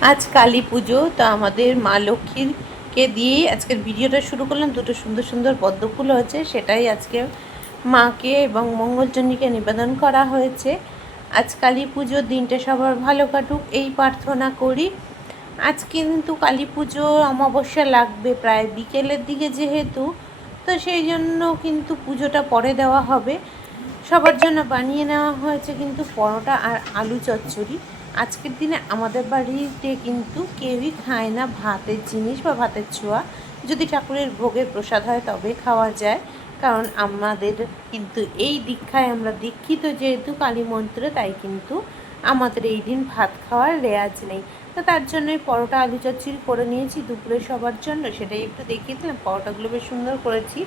আজ কালী পুজো, তো আমাদের মা লক্ষ্মীরকে দিয়েই আজকের ভিডিওটা শুরু করলাম। দুটো সুন্দর সুন্দর পদ্ম ফুল হয়েছে, সেটাই আজকে মাকে এবং মঙ্গলচণ্ডীকে নিবেদন করা হয়েছে। আজ কালী পুজোর দিনটা সবার ভালো কাটুক, এই প্রার্থনা করি। আজ কিন্তু কালী পুজো অমাবস্যা লাগবে, প্রায় বিকেলের দিকে যেহেতু, তো সেই জন্য কিন্তু পুজোটা পরে দেওয়া হবে। সবার জন্য বানিয়ে নেওয়া হয়েছে কিন্তু পরোটা আর আলু চচ্চড়ি। আজকের দিনে আমাদের বাড়িতে কিন্তু কেউই খায় না ভাতের জিনিস বা ভাতের ছোঁয়া। যদি ঠাকুরের ভোগের প্রসাদ হয় তবে খাওয়া যায়। কারণ আমাদের কিন্তু এই দীক্ষায় আমরা দীক্ষিত যেহেতু কালী মন্ত্রে, তাই কিন্তু আমাদের এই দিন ভাত খাওয়ার রেয়াজ নেই। তো তার জন্যই পরোটা, আলু চচ্চড়ি করে নিয়েছি দুপুরে সবার জন্য। সেটাই একটু দেখিয়ে দিলাম। পরোটাগুলো বেশ সুন্দর করেছি।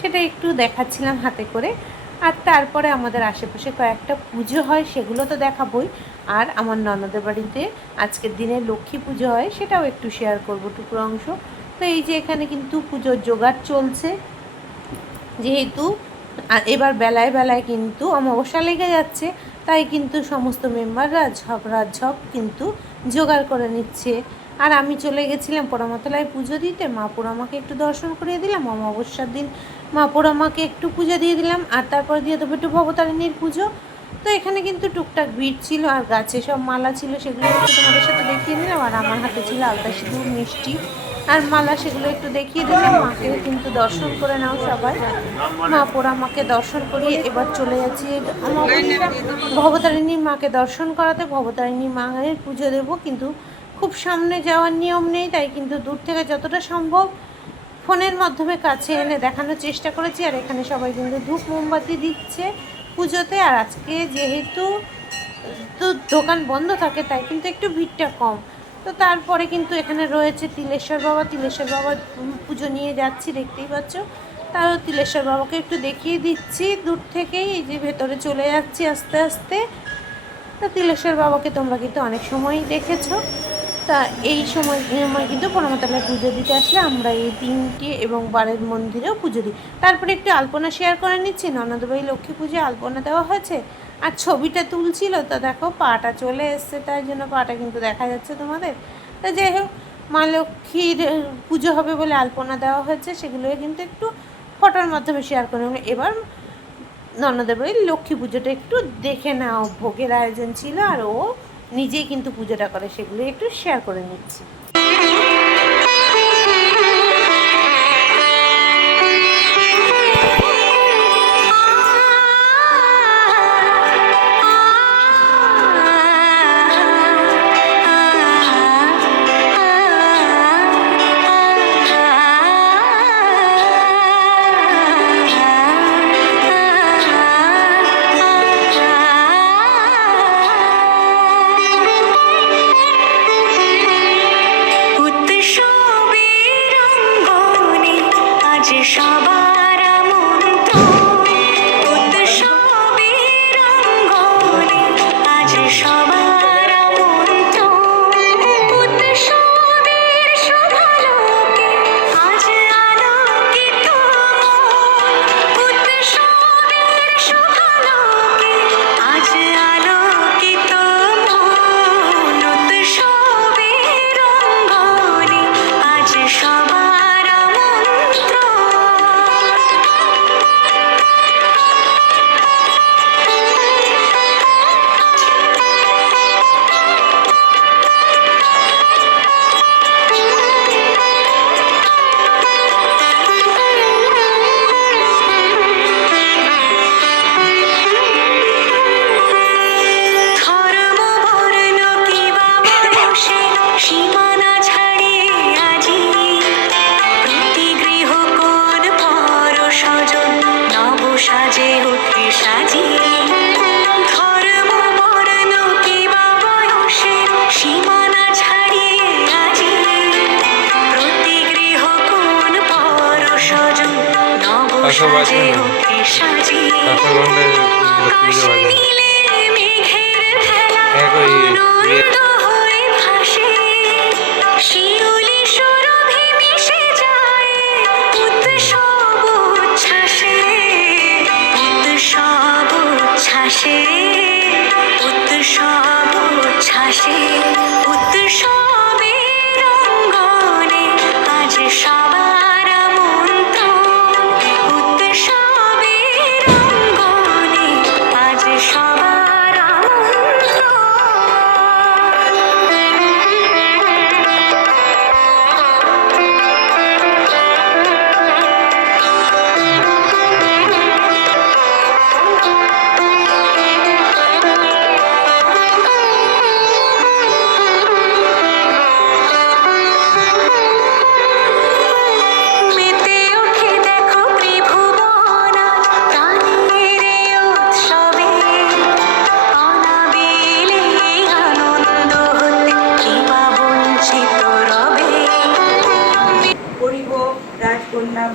সেটা একটু দেখাচ্ছিলাম হাতে করে। আর তারপরে আমাদের আশেপাশে কয়েকটা পুজো হয়, সেগুলো তো দেখাবই। আর আমার ননদের বাড়িতে আজকের দিনে লক্ষ্মী পুজো হয়, সেটাও একটু শেয়ার করব টুকরো অংশ। তো এই যে এখানে কিন্তু পুজোর জোগাড় চলছে। যেহেতু এবার বেলায় বেলায় কিন্তু অমাবস্যা লেগে যাচ্ছে, তাই কিন্তু সমস্ত মেম্বাররা ঝগড়া ঝপ কিন্তু জোগাড় করে নিচ্ছে। আর আমি চলে গেছিলাম পোড়ামাতলায় পুজো দিতে। মা পোড়ামাকে একটু দর্শন করিয়ে দিলাম, অমাবস্যার দিন মা পোড়ামাকে একটু পুজো দিয়ে দিলাম, আর তারপর দিয়ে দেবো একটু ভবতারিণীর পুজো। তো এখানে কিন্তু টুকটাক ভিড় ছিল আর গাছে সব মালা ছিল, সেগুলো একটু তোমাদের সাথে দেখিয়ে দিলাম, আর আমার হাতে ছিল আলতা সিঁদুর, মিষ্টি, আর মালা সেগুলো একটু দেখিয়ে দিলাম, মাকে কিন্তু দর্শন করে নাও সবাই। মা পোড়া মাকে দর্শন করিয়ে এবার চলে যাচ্ছি ভবতারিণীর মাকে দর্শন করাতে ভবতারিণী মায়ের পুজো দেবো, কিন্তু খুব সামনে যাওয়ার নিয়ম নেই, তাই কিন্তু দূর থেকে যতটা সম্ভব ফোনের মাধ্যমে কাছে এনে দেখানোর চেষ্টা করেছি। আর এখানে সবাই কিন্তু ধূপ মোমবাতি দিচ্ছে পুজোতে। আর আজকে যেহেতু তো দোকান বন্ধ থাকে, তাই কিন্তু একটু ভিড়টা কম। তো তারপরে কিন্তু এখানে রয়েছে তিলেশ্বর বাবা। তিলেশ্বর বাবা পুজো নিয়ে যাচ্ছি, দেখতেই পাচ্ছ। তাও তিলেশ্বর বাবাকে একটু দেখিয়ে দিচ্ছি। দূর থেকেই এই যে ভেতরে চলে যাচ্ছি আস্তে আস্তে। তা তিলেশ্বর বাবাকে তোমরা কিন্তু অনেক সময়ই দেখেছ। তা এই সময় সময় কিন্তু পরমতলায় পুজো দিতে আসলে আমরা এই তিনটে এবং বারের মন্দিরেও পুজো দিই। তারপরে একটু আলপনা শেয়ার করে নিচ্ছি। ননদবাই লক্ষ্মী পুজোয় আলপনা দেওয়া হয়েছে আর ছবিটা তুলছিল, তো দেখো পাটা চলে এসছে, তাই জন্য পাটা কিন্তু দেখা যাচ্ছে তোমাদের। তা যাই হোক, মা লক্ষ্মীর পুজো হবে বলে আলপনা দেওয়া হয়েছে সেগুলো কিন্তু একটু ফটোর মাধ্যমে শেয়ার করে। এবার ননদের বাড়ির লক্ষ্মী পুজোটা একটু দেখে নাও। ভোগের আয়োজন ছিল আর ও নিজেই কিন্তু পুজোটা করে সেগুলো একটু শেয়ার করে নিচ্ছি। সাজে সবে রঙ্গনে আজ সবাই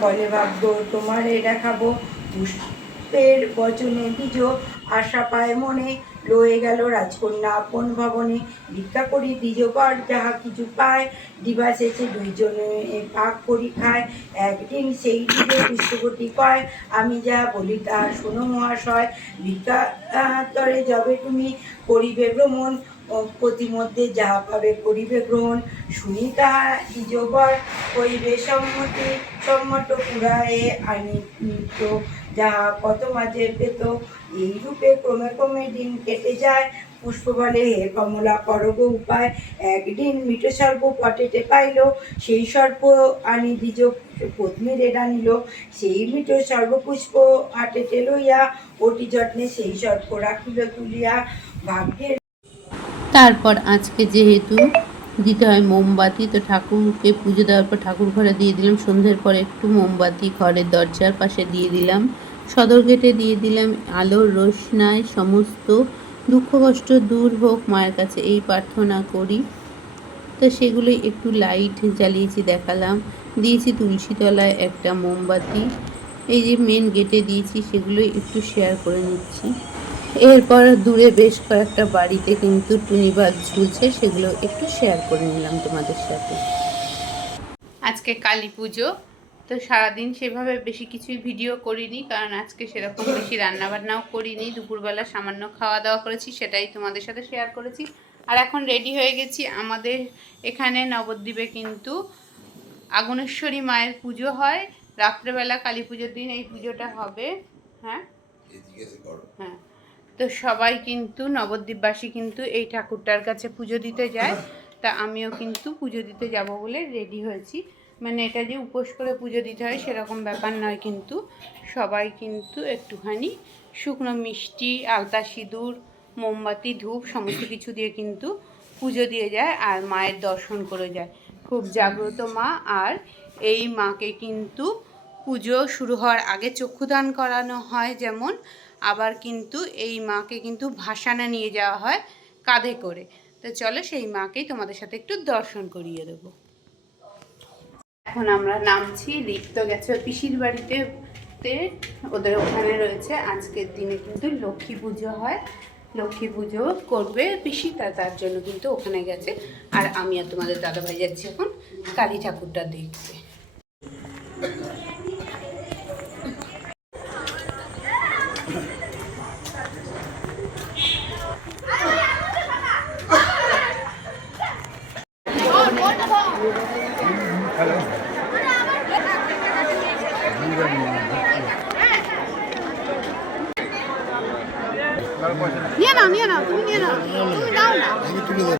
বলে ভাগ্য, তোমারে দেখাবো। পুষ্পের বচনে দ্বিজ, আশা পায় মনে। লয়ে গেল রাজকন্যা আপন ভবনে। ভিক্ষা করি দ্বিজবার যাহা কিছু পায়। দিবা শেষে দুইজনে পাক করি খায়। একদিন সেই দিকে পুষ্পবতী কয়, আমি যা বলি তা শোনো মহাশয়। ভিক্ষা তরে যাবে তুমি, করিবে ভ্রমণ। প্রতিমধ্যে যাহা পাবে করিবে গ্রহণ। শুনি তাহা দ্বিজবর করিবে সম্মতি, সম্মত পুরায়ে আনি নিত্য যাহা কত মাঝে পেত এই রূপে ক্রমে ক্রমে দিন কেটে যায়। পুষ্প বলে হে কমলা করগ উপায়, একদিন মৃত সর্প পটেতে পাইল। সেই সর্প আনি দ্বিজ পত্নীরে আনিল সেই মৃত সর্বপুষ্প হাটেতে লইয়া অতি যত্নে সেই সর্প রাখিল তুলিয়া। ভাগ্যের তারপর আজকে যেহেতু দিতে হয় মোমবাতি, তো ঠাকুরকে পুজো দেওয়ার পর ঠাকুর ঘরে দিয়ে দিলাম। সন্ধ্যের পর একটু মোমবাতি ঘরের দরজার পাশে দিয়ে দিলাম। সদর গেটে দিয়ে দিলাম আলোর রোশনায় সমস্ত দুঃখ, কষ্ট দূর হোক, মায়ের কাছে এই প্রার্থনা করি। তো সেগুলো একটু লাইট জ্বালিয়েছি, দেখালাম। দিয়েছি তুলসী তলায় একটা মোমবাতি। এই যে মেন গেটে দিয়েছি সেগুলো একটু শেয়ার করে নিচ্ছি। এরপর দূরে বেশ কয়েকটা বাড়িতে কিন্তু টুনি বাল্ব ঝুলছে সেগুলো একটু শেয়ার করে নিলাম তোমাদের সাথে। আজকে কালী পুজো তো সারাদিন সেভাবে বেশি কিছুই ভিডিও করিনি কারণ আজকে সেরকম বেশি রান্নাবান্নাও করিনি দুপুরবেলা সামান্য খাওয়া দাওয়া করেছি সেটাই তোমাদের সাথে শেয়ার করেছি। আর এখন রেডি হয়ে গেছি আমাদের এখানে নবদ্বীপে কিন্তু আগুনেশ্বরী মায়ের পুজো হয়। রাত্রেবেলা কালী পুজোর দিন এই পুজোটা হবে হ্যাঁ? হ্যাঁ। তো সবাই কিন্তু নবদ্বীপবাসী কিন্তু এই ঠাকুরটার কাছে পুজো দিতে যায়। তা আমিও কিন্তু পুজো দিতে যাব বলে রেডি হয়েছি। মানে এটা যে উপোস করে পুজো দিতে হয় সেরকম ব্যাপার নয় কিন্তু সবাই কিন্তু একটুখানি শুকনো মিষ্টি, আলতা সিঁদুর, মোমবাতি, ধূপ সমস্ত কিছু দিয়ে কিন্তু পুজো দিয়ে যায় আর মায়ের দর্শন করে যায়। খুব জাগ্রত মা আর এই মাকে কিন্তু পুজো শুরু হওয়ার আগে চক্ষুদান করানো হয় যেমন আবার কিন্তু এই মাকে কিন্তু ভাসানে নিয়ে যাওয়া হয় কাঁধে করে। তো চলো সেই মাকেই তোমাদের সাথে একটু দর্শন করিয়ে দেবো। এখন আমরা নামছি লিপ্ত গেছে পিসির বাড়িতে। ওদের ওখানে রয়েছে। আজকের দিনে কিন্তু লক্ষ্মী পুজো হয়। লক্ষ্মী পুজো করবে পিসি, তা তার জন্য কিন্তু ওখানে গেছে। আর আমি আর তোমাদের দাদাভাই যাচ্ছি এখন কালী ঠাকুরটা দেখতে। নিয়ে নাও নিয়ে নাও তুমি নিয়ে নাও তুমি নাও না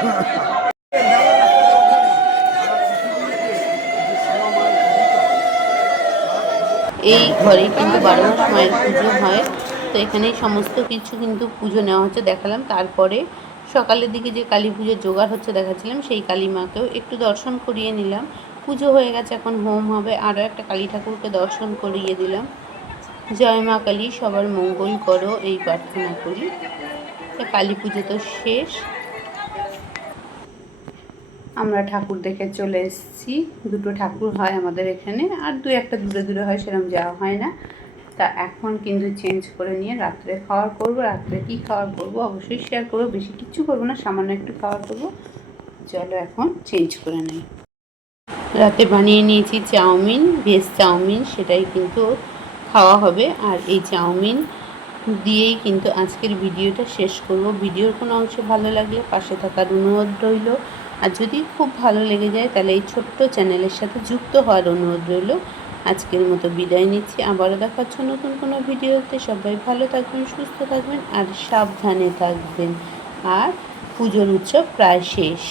এই ঘরে কিন্তু বারো মাস মায়ের পুজো হয়। তো এখানেই সমস্ত কিছু কিন্তু পুজো নেওয়া হচ্ছে দেখালাম। তারপরে সকালের দিকে যে কালী পুজোর জোগাড় হচ্ছে দেখাচ্ছিলাম, সেই কালী মাকেও একটু দর্শন করিয়ে নিলাম। পুজো হয়ে গেছে, এখন হোম হবে। আরও একটা কালী ঠাকুরকে দর্শন করিয়ে দিলাম। জয় মা কালী, সবার মঙ্গল করো, এই প্রার্থনা করি। কালী পুজো তো শেষ। আমরা ঠাকুর দেখে চলে এসেছি। দুটো ঠাকুর হয় আমাদের এখানে, আর দু একটা দূরে দূরে হয় সেরকম যাওয়া হয় না। তা এখন কিন্তু চেঞ্জ করে নিয়ে রাত্রে খাওয়ার করব। রাত্রে কী খাওয়ার করব অবশ্যই শেয়ার করব। বেশি কিচ্ছু করব না, সামান্য একটু খাওয়ার করব। চলো এখন চেঞ্জ করে নেই। রাতে বানিয়ে নিয়েছি চাউমিন ভেজ চাউমিন, সেটাই কিন্তু খাওয়া হবে। আর এই চাউমিন দিয়েই কিন্তু আজকের ভিডিওটা শেষ করব। ভিডিওর কোনো অংশ ভালো লাগলে পাশে থাকার অনুরোধ রইল। আর যদি খুব ভালো লেগে যায়, তাহলে এই ছোট্ট চ্যানেলের সাথে যুক্ত হওয়ার অনুরোধ রইল। আজকের মতো বিদায় নিচ্ছি। আবারও দেখাচ্ছ নতুন কোনো ভিডিওতে। সবাই ভালো থাকবেন, সুস্থ থাকবেন আর সাবধানে থাকবেন। আর পুজোর উৎসব প্রায় শেষ।